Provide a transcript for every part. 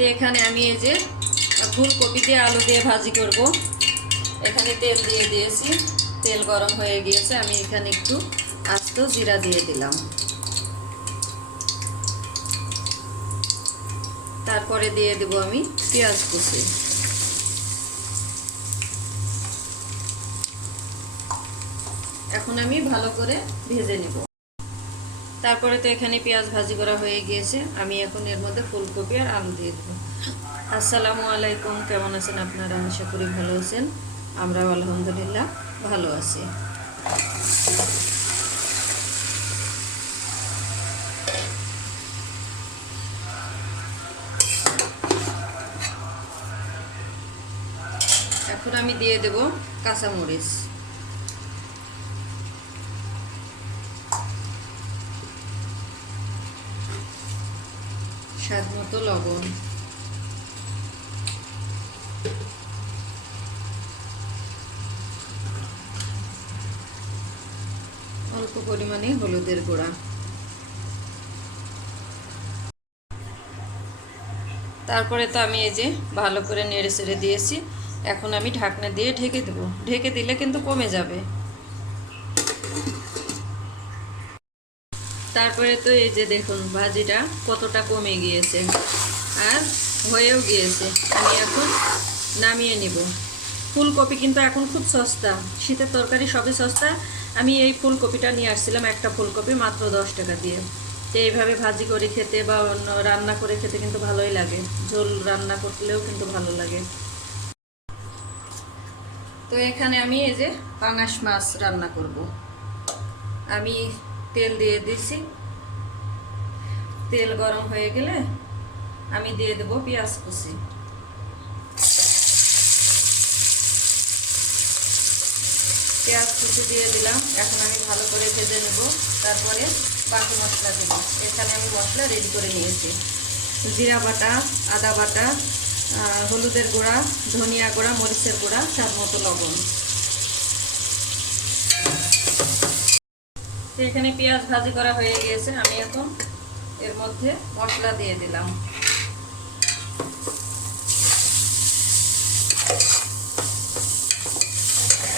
তো এখানে আমি এই যে ফুলকপি দিয়ে আলু দিয়ে ভাজি করব। এখানে তেল দিয়ে দিয়েছি, তেল গরম হয়ে গিয়েছে। আমি এখানে একটু আস্ত জিরা দিয়ে দিলাম। তারপরে দিয়ে দেব আমি পেঁয়াজ কুচি। এখন আমি ভালো করে ভেজে নেব। তারপরে তো এখানে পেঁয়াজ ভাজি করা হয়ে গিয়েছে। আমি এখন এর মধ্যে ফুলকপি আর আলু দিয়ে দেবো। আসসালামু আলাইকুম, কেমন আছেন আপনারা? আশা করি ভালো আছেন। আমরাও আলহামদুলিল্লাহ ভালো আছি। এখন আমি দিয়ে দেব কাঁচামরিচ। স্বাদ মতো লবণ, অল্প পরিমাণে হলুদের গুঁড়া। তারপরে তো আমি এই যে ভালো করে নেড়ে চেড়ে দিয়েছি। এখন আমি ঢাকনা দিয়ে ঢেকে দেবো। ঢেকে দিলে কিন্তু কমে যাবে। তারপরে তো এই যে দেখুন ভাজিটা কতটা কমে গিয়েছে আর হয়েও গিয়েছে। আমি এখন নামিয়ে নিব। ফুলকপি কিন্তু এখন খুব সস্তা, শীতের তরকারি সবই সস্তা। আমি এই ফুলকপিটা নিয়ে আসছিলাম, একটা ফুলকপি মাত্র 10 টাকা দিয়ে। তো এইভাবে ভাজি করে খেতে বা অন্য রান্না করে খেতে কিন্তু ভালোই লাগে। ঝোল রান্না করলেও কিন্তু ভালো লাগে। তো এখানে আমি এই যে পাঙাশ মাছ রান্না করব। আমি তেল দিয়ে দিছি। তেল গরম হয়ে গেলে আমি দিয়ে দেব পেঁয়াজ কুচি। পেঁয়াজ কুচি দিয়ে দিলাম। এখন আমি ভালো করে ভেজে নেব। তারপরে বাকি মশলা দেব। এখানে আমি মশলা রেডি করে নিয়েছি। জিরা বাটা, আদা বাটা, হলুদের গুঁড়া, ধনিয়া গুঁড়া, মরিচের গুঁড়া, স্বাদ মতো লবণ। এখানে পেঁয়াজ ভাজি করা হয়ে গিয়েছে। আমি এখন এর মধ্যে মশলা দিয়ে দিলাম।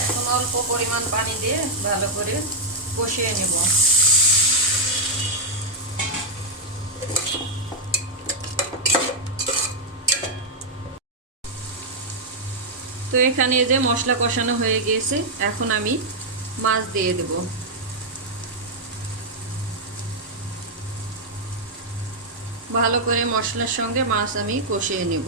এখন অল্প পরিমাণ পানি দিয়ে ভালো করে কষিয়ে নেব। তো এখানে যে মশলা কষানো হয়ে গিয়েছে, এখন আমি মাছ দিয়ে দেব। ভালো করে মশলার সঙ্গে মাছ আমি কষিয়ে নেব।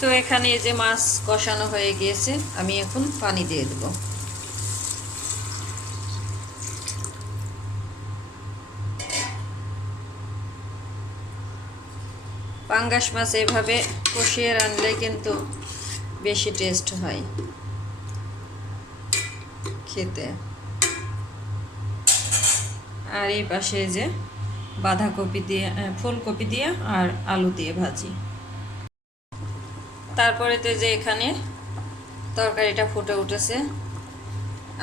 তো এখানে যে মাছ কষানো হয়ে গিয়েছে, আমি এখন পানি দিয়ে দেব। পাঙ্গাস মাছ এভাবে কষিয়ে রান্নলে কিন্তু বেশি টেস্ট হয় খেতে। আর এই পাশে যে বাঁধাকপি দিয়ে, ফুলকপি দিয়ে আর আলু দিয়ে ভাজি। তারপরে তো যে এখানে তরকারিটা ফুটে উঠেছে,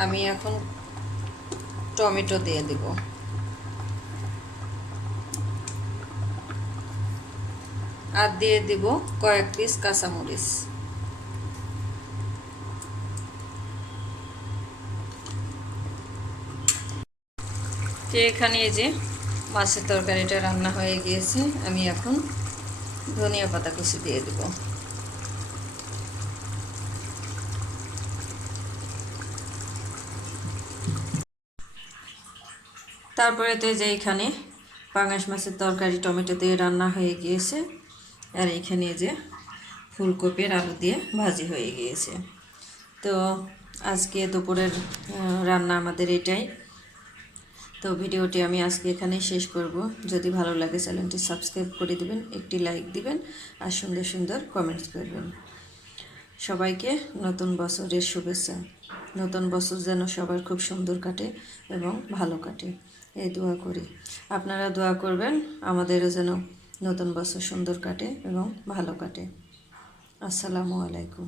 আমি এখন টমেটো দিয়ে দেব। আর দিয়ে দিব কয়েক পিস কাঁচামরিচ। তো এখানে এই যে মাছের তরকারিটা রান্না হয়ে গিয়েছে। আমি এখন ধনিয়া পাতা কুচি দিয়ে দেব। তারপরে তো যে এখানে পাঙাশ মাছের তরকারি টমেটো দিয়ে রান্না হয়ে গিয়েছে। আর এখানে যে ফুলকপি আর আলু দিয়ে ভাজি হয়ে গিয়েছে। তো আজকে দুপুরের রান্না আমাদের এটাই। তো ভিডিওটি আমি আজকে এখানেই শেষ করব। যদি ভালো লাগে চ্যানেলটি সাবস্ক্রাইব করে দিবেন, একটি লাইক দিবেন আর সুন্দর সুন্দর কমেন্টস করবেন। সবাইকে নতুন বছরের শুভেচ্ছা। নতুন বছর যেন সবার খুব সুন্দর কাটে এবং ভালো কাটে, এই দোয়া করি। আপনারা দোয়া করবেন আমাদেরও যেন নতুন বছর সুন্দর কাটে এবং ভালো কাটে। আসসালামু আলাইকুম।